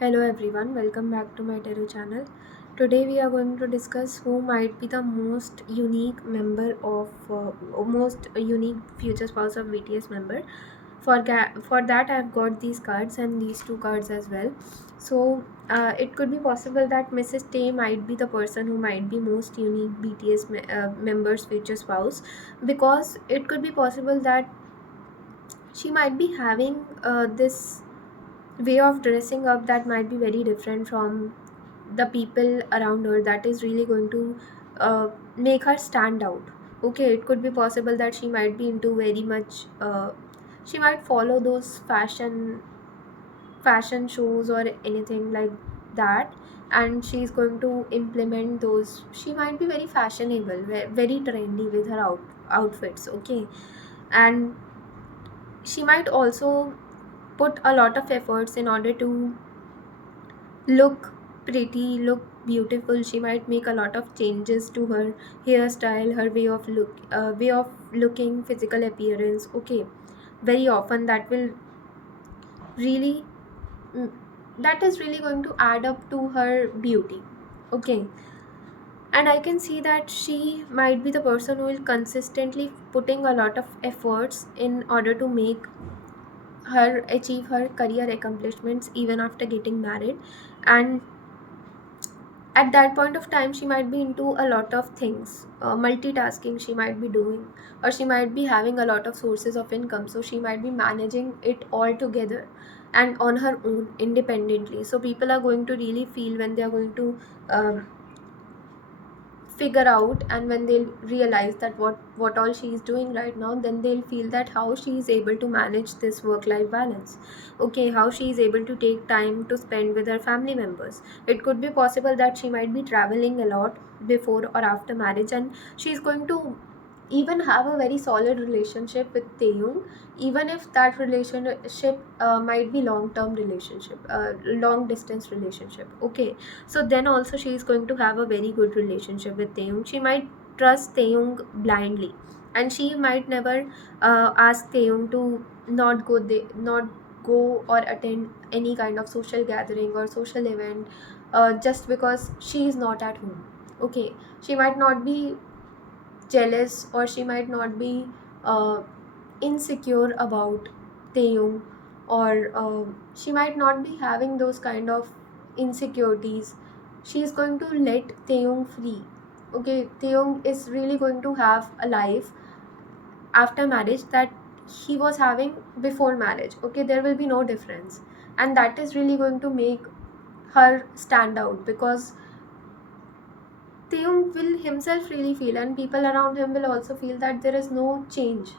Hello everyone, welcome back to my Tarot channel. Today we are going to discuss who might be the most unique member of most unique future spouse of BTS member. For that I've got these cards and these two cards as well. So it could be possible that Mrs. Tay might be the person who might be most unique BTS member's future spouse, because it could be possible that she might be having this way of dressing up that might be very different from the people around her, that is really going to make her stand out. Okay, it could be possible that she might be into very much she might follow those fashion shows or anything like that, and she's going to implement those. She might be very fashionable, very trendy with her outfits. Okay, and she might also put a lot of efforts in order to look pretty, look beautiful. She might make a lot of changes to her hairstyle, her way of looking, physical appearance. Okay, very often really mm, that is really going to add up to her beauty. Okay, and I can see that she might be the person who will consistently putting a lot of efforts in order to make her achieve her career accomplishments even after getting married. And at that point of time she might be into a lot of things, multitasking she might be doing, or she might be having a lot of sources of income, so she might be managing it all together and on her own independently. So people are going to really feel when they are going to um, figure out, and when they'll realize that what all she is doing right now, then they'll feel that how she is able to manage this work life balance. Okay, how she is able to take time to spend with her family members. It could be possible that she might be traveling a lot before or after marriage, and she's going to even have a very solid relationship with Taeyong, even if that relationship might be long term relationship, long distance relationship. Okay, so then also she is going to have a very good relationship with Taeyong. She might trust Taeyong blindly, and she might never ask Taeyong to not go or attend any kind of social gathering or social event just because she is not at home. Okay, she might not be jealous, or she might not be uh, insecure about Taeyong, or she might not be having those kind of insecurities. She is going to let Taeyong free. Okay, Taeyong is really going to have a life after marriage that he was having before marriage. Okay, there will be no difference, and that is really going to make her stand out, because Taeyong will himself really feel, and people around him will also feel, that there is no change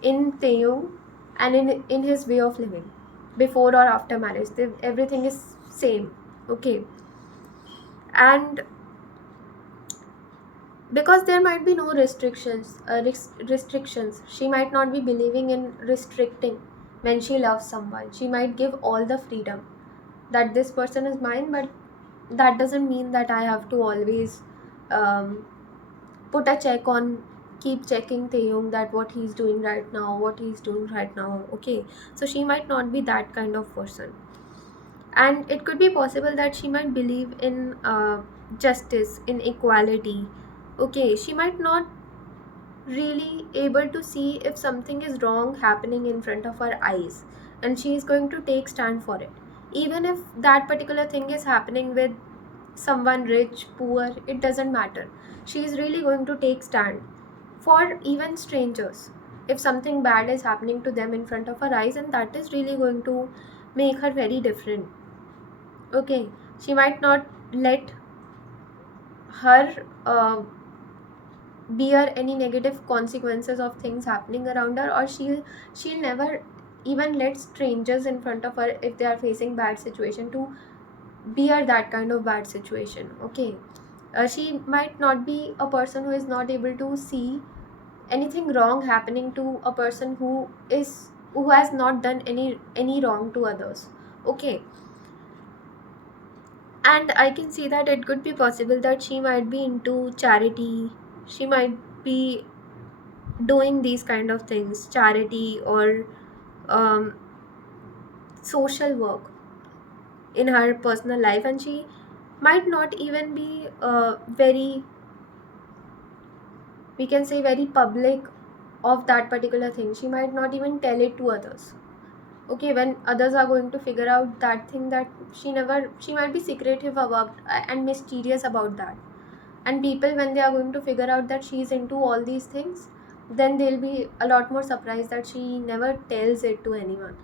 in Taeyong and in his way of living before or after marriage. Everything is same. Okay, and because there might be no restrictions, she might not be believing in restricting. When she loves someone, she might give all the freedom that this person is mine, but that doesn't mean that I have to always um, put a check on, keep checking Taeyong, that what he's doing right now, what he's doing right now. Okay, so she might not be that kind of person, and it could be possible that she might believe in justice, in equality. Okay, she might not really able to see if something is wrong happening in front of her eyes, and she is going to take stand for it, even if that particular thing is happening with someone rich, poor, it doesn't matter. She is really going to take stand for even strangers if something bad is happening to them in front of her eyes, and that is really going to make her very different. Okay, she might not let her bear any negative consequences of things happening around her, or she'll never even let strangers in front of her, if they are facing bad situation, to bear that kind of bad situation. Okay, she might not be a person who is not able to see anything wrong happening to a person who has not done any wrong to others. Okay, and I can see that it could be possible that she might be into charity. She might be doing these kind of things, charity or um, social work, in her personal life, and she might not even be very, we can say, very public of that particular thing. She might not even tell it to others. Okay, when others are going to figure out that thing, that she might be secretive about and mysterious about that. And people, when they are going to figure out that she's into all these things, then they'll be a lot more surprised that she never tells it to anyone,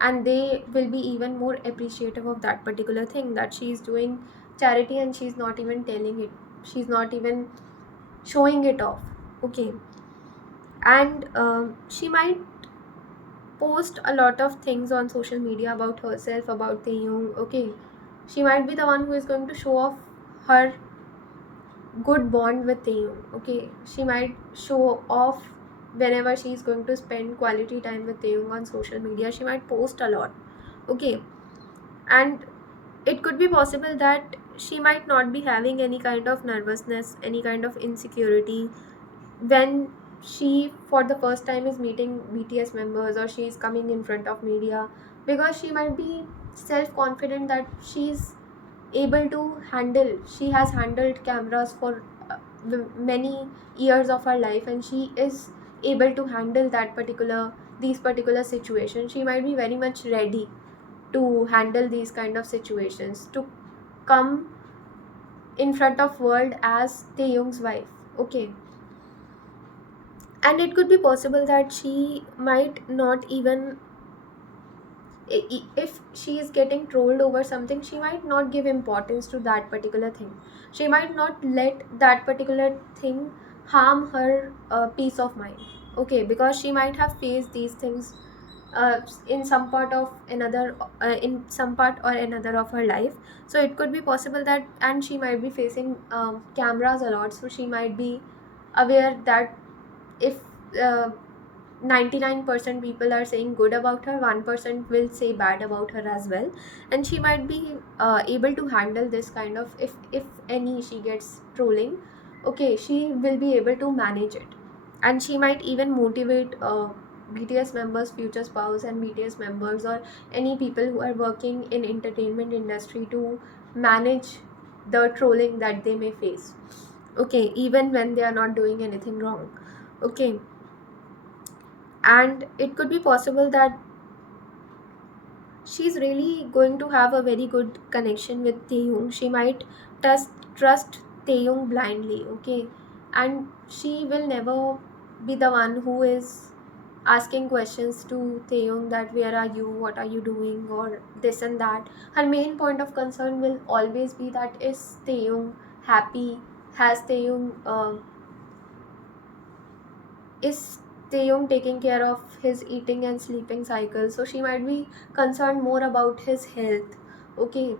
and they will be even more appreciative of that particular thing, that she's doing charity and she's not even telling it, she's not even showing it off. Okay. And she might post a lot of things on social media about herself, about Taeyong. Okay, she might be the one who is going to show off her good bond with Taeyong. Okay, she might show off whenever she's going to spend quality time with Taeyong on social media. She might post a lot. Okay, and it could be possible that she might not be having any kind of nervousness, any kind of insecurity when she for the first time is meeting BTS members, or she is coming in front of media, because she might be self confident that she's able to handle, she has handled cameras for many years of her life, and she is able to handle these particular situations. She might be very much ready to handle these kind of situations, to come in front of world as Taeyong's wife. Okay. And it could be possible that she might not even, if she is getting trolled over something, she might not give importance to that particular thing. She might not let that particular thing harm her peace of mind. Okay, because she might have faced these things in some part of another, in some part or another of her life. So it could be possible that, and she might be facing cameras a lot, so she might be aware that if uh, 99% people are saying good about her, 1% will say bad about her as well. And she might be able to handle this kind of, if any she gets trolling, okay, she will be able to manage it. And she might even motivate BTS members, future spouse, and BTS members, or any people who are working in entertainment industry, to manage the trolling that they may face. Okay, even when they are not doing anything wrong. Okay. And it could be possible that she's really going to have a very good connection with Taeyong. She might trust Taeyong blindly. Okay. And she will never be the one who is asking questions to Taeyong, that where are you, what are you doing, or this and that. Her main point of concern will always be that, is Taeyong happy, has Taeyong is Taeyong taking care of his eating and sleeping cycle. So she might be concerned more about his health. Okay.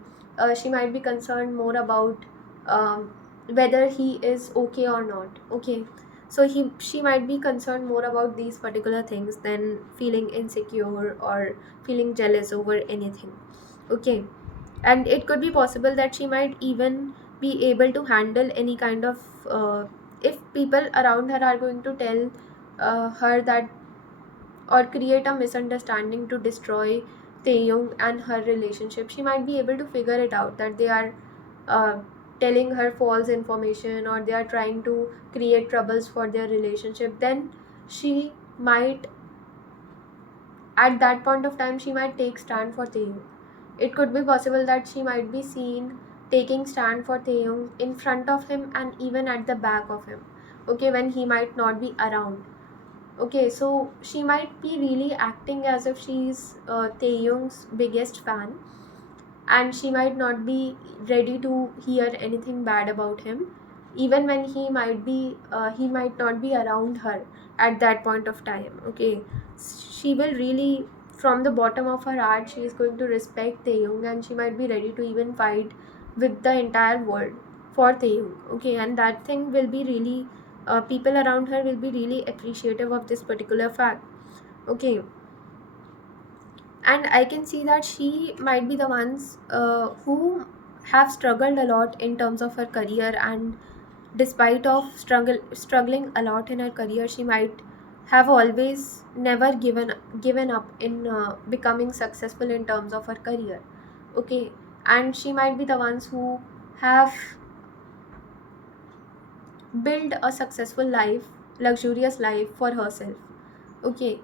She might be concerned more about um, whether he is okay or not. Okay. So she might be concerned more about these particular things than feeling insecure or feeling jealous over anything. Okay. And it could be possible that she might even be able to handle any kind of, if people around her are going to tell her that, or create a misunderstanding to destroy Taeyong and her relationship, she might be able to figure it out, that they are uh, telling her false information, or they are trying to create troubles for their relationship. Then she might, at that point of time, she might take stand for Taeyong. It could be possible that she might be seen taking stand for Taeyong in front of him, and even at the back of him. Okay, when he might not be around. Okay, so she might be really acting as if she's Taeyong's biggest fan, and she might not be ready to hear anything bad about him, even when he might not be around her at that point of time. Okay, she will really, from the bottom of her heart, she is going to respect Taeyong, and she might be ready to even fight with the entire world for Taeyong. Okay, and that thing will be really, people around her will be really appreciative of this particular fact. Okay. And I can see that she might be the ones who have struggled a lot in terms of her career, and despite of struggling a lot in her career, she might have always never given up in becoming successful in terms of her career. Okay. and she might be the ones who have built a successful life, luxurious life for herself. Okay,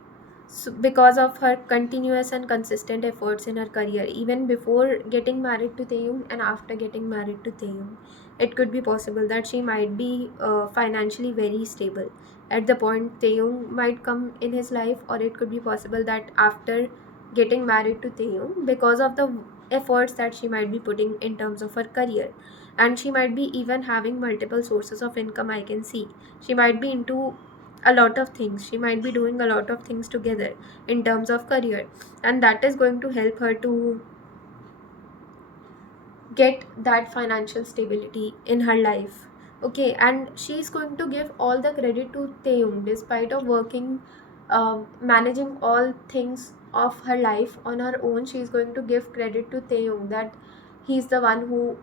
so because of her continuous and consistent efforts in her career, even before getting married to Taeyong and after getting married to Taeyong, it could be possible that she might be financially very stable. At the point Taeyong might come in his life, or it could be possible that after getting married to Taeyong, because of the efforts that she might be putting in terms of her career, and she might be even having multiple sources of income. I can see she might be into a lot of things, she might be doing a lot of things together in terms of career, and that is going to help her to get that financial stability in her life. Okay, and she's going to give all the credit to Taeyong despite of working, managing all things of her life on her own. She's going to give credit to Taeyong that he's the one who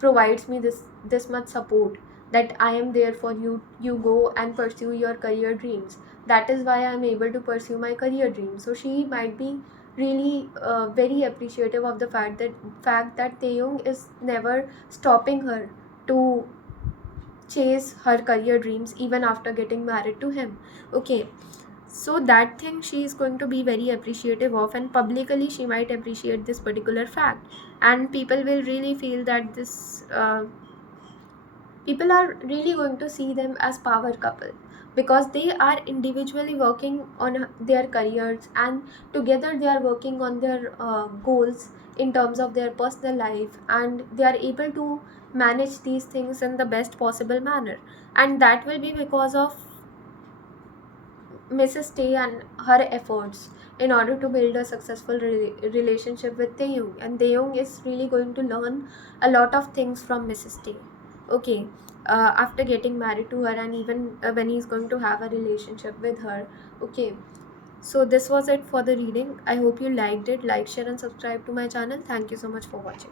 provides me this much support, that I am there for you, you go and pursue your career dreams. That is why I'm able to pursue my career dreams. So she might be really very appreciative of the fact that Taeyong is never stopping her to chase her career dreams even after getting married to him. Okay, so that thing she is going to be very appreciative of, and publicly she might appreciate this particular fact, and people will really feel that this people are really going to see them as power couple, because they are individually working on their careers, and together they are working on their goals in terms of their personal life, and they are able to manage these things in the best possible manner. And that will be because of Mrs. Tay and her efforts in order to build a successful relationship with Taeyong. And Taeyong is really going to learn a lot of things from Mrs. Tay. Okay, after getting married to her, and even when he's going to have a relationship with her. Okay, so this was it for the reading. I hope you liked it. Like, share, and subscribe to my channel. Thank you so much for watching.